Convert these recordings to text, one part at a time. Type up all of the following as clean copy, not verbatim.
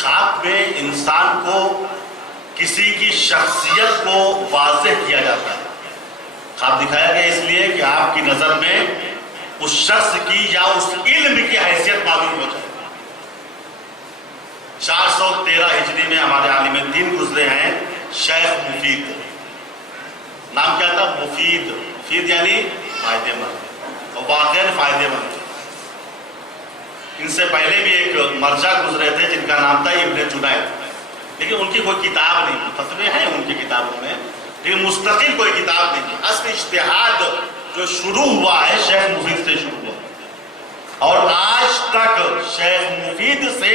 خواب میں انسان کو کسی کی شخصیت کو واضح کیا جاتا ہے. خواب دکھایا گیا اس لیے کہ آپ کی نظر میں اس شخص کی یا اس علم کی حیثیت معلوم ہو جائے. 413 ہجری میں ہمارے عالم دین گزرے ہیں شیخ مفید. نام کیا تھا؟ مفید. مفید یعنی فائدے مند، اور واقعاً فائدے مند. ان سے پہلے بھی ایک مرجع گزرے تھے جن کا نام تھا ابن جنید، لیکن ان کی کوئی کتاب نہیں تھی. فتوے ہیں ان کی کتابوں میں لیکن مستقل کوئی کتاب نہیں تھی. اصل اجتہاد جو شروع ہوا ہے شیخ مفید سے شروع ہوا، اور آج تک شیخ مفید سے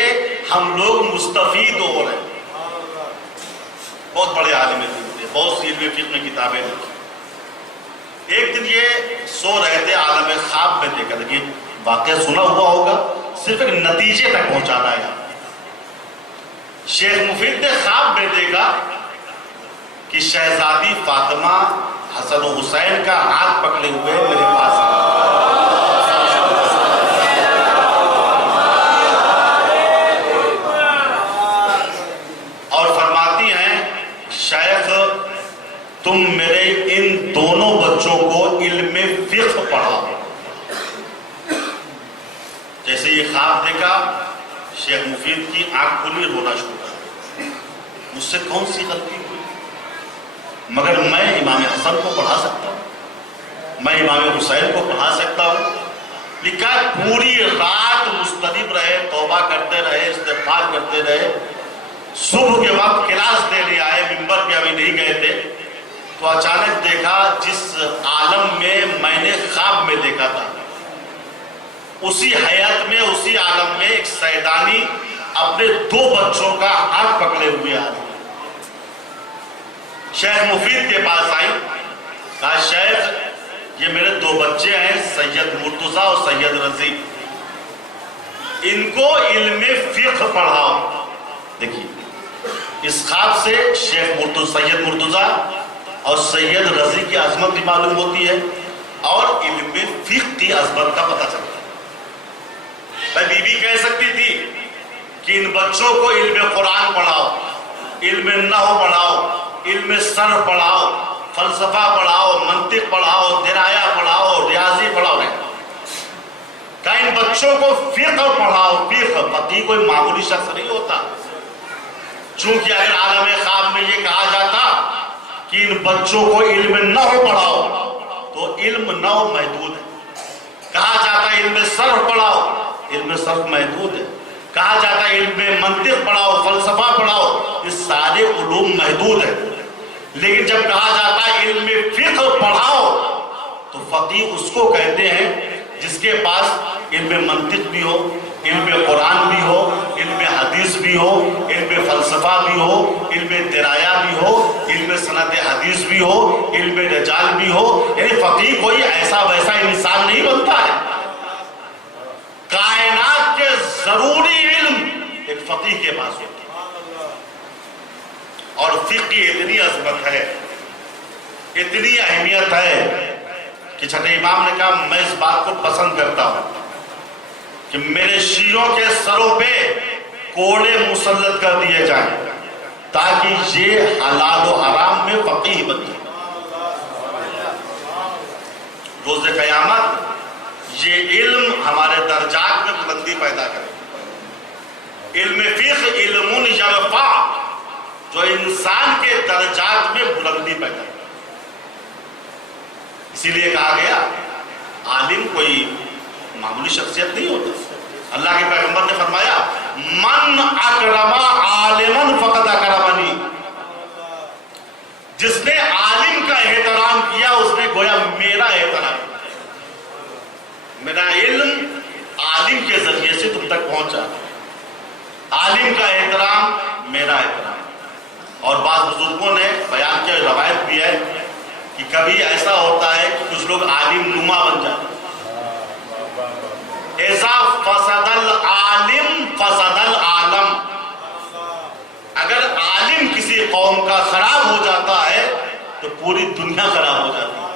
ہم لوگ مستفید ہو رہے ہیں. بہت بڑے عالم دین تھے، بہت سی علم فقہ میں کتابیں لکھی. ایک دن یہ سو رہے تھے، عالم خواب میں دیکھا. دیکھیے واقعہ سنا ہوا ہوگا، صرف ایک نتیجے تک پہنچانا ہے. شیخ مفید نے خواب میں دیکھا کہ شہزادی فاطمہ حسن و حسین کا ہاتھ پکڑے ہوئے میرے پاس اور فرماتی ہیں شیخ تم میرے ان دونوں بچوں کو علم فقہ پڑھاؤ. جیسے یہ خواب دیکھا شیخ مفید کی آنکھ کھلی، رونا شروع کر. مجھ سے کون سی غلطی ہوئی؟ مگر میں امام حسن کو پڑھا سکتا ہوں، میں امام حسین کو پڑھا سکتا ہوں. لکھا پوری رات مستجب رہے، توبہ کرتے رہے، استغفار کرتے رہے. صبح کے وقت کلاس دینے آئے، ممبر پہ ابھی نہیں گئے تھے، تو اچانک دیکھا جس عالم میں میں نے خواب میں دیکھا تھا اسی حیات میں، اسی عالم میں ایک سیدانی اپنے 2 بچوں کا ہاتھ پکڑے ہوئے آ رہی. شیخ مفید کے پاس آئی، کہا شیخ یہ میرے 2 بچے ہیں، سید مرتضیٰ اور سید رضی، ان کو علم فقہ پڑھاؤ. دیکھیے اس خواب سے سید مرتضیٰ اور سید رضی کی عظمت بھی معلوم ہوتی ہے اور علم فقہ کی عظمت کا پتہ چلتا ہے. میں بی بی کہہ سکتی تھی کہ ان بچوں کو علم قرآن پڑھاؤ، علم نحو پڑھاؤ، علم صرف پڑھاؤ، فلسفہ پڑھاؤ، منطق پڑھاؤ، درایا پڑھاؤ، ریاضی پڑھاؤ. کہ ان بچوں کو فقہ پڑھاؤ. فقیہ کوئی معمولی شخص نہیں ہوتا. چونکہ اگر عالم خواب میں یہ کہا جاتا کہ ان بچوں کو علم نحو پڑھاؤ تو علم نحو محدود ہے. کہا جاتا ہے علم صرف پڑھاؤ، علم صرف محدود ہے. کہا جاتا ہے علم منطق پڑھاؤ، فلسفہ پڑھاؤ، یہ سارے علوم محدود ہیں. لیکن جب کہا جاتا ہے علم فقہ پڑھاؤ تو فقیہ اس کو کہتے ہیں جس کے پاس علم منطق بھی ہو، علم قرآن بھی ہو، علم حدیث بھی ہو، علم فلسفہ بھی ہو، علم درایا بھی ہو، علم سند حدیث بھی ہو، علم رجال بھی ہو. یعنی فقیہ کوئی ایسا ویسا انسان نہیں بنتا ہے. کائنات کے ضروری علم ایک فقیہ کے پاس ہوتا ہے. اور فقہ کی اتنی عظمت ہے، اتنی اہمیت ہے کہ چھٹے امام نے کہا میں اس بات کو پسند کرتا ہوں کہ میرے شیعوں کے سروں پہ کوڑے مسلط کر دیے جائیں تاکہ یہ حلال و حرام میں فقیہ بن جائے. روز قیامت یہ علم ہمارے درجات میں بلندی پیدا کرے. علم فقہ علم یرفع، جو انسان کے درجات میں بلندی پیدا کرے. اسی لیے کہا گیا عالم کوئی معمولی شخصیت نہیں ہوتا. اللہ کے پیغمبر نے فرمایا من اکرم عالما فقد اکرمنی. جس نے عالم کا احترام کیا اس نے گویا میرا احترام کیا. میرا علم عالم کے ذریعے سے تم تک پہنچا. عالم کا احترام میرا احترام. اور بعض بزرگوں نے بیان کیا، روایت بھی ہے کہ کبھی ایسا ہوتا ہے کہ کچھ لوگ عالم نما بن جاتے ہیں. اذا فسد العالم فسد العالم. اگر عالم کسی قوم کا خراب ہو جاتا ہے تو پوری دنیا خراب ہو جاتی ہے.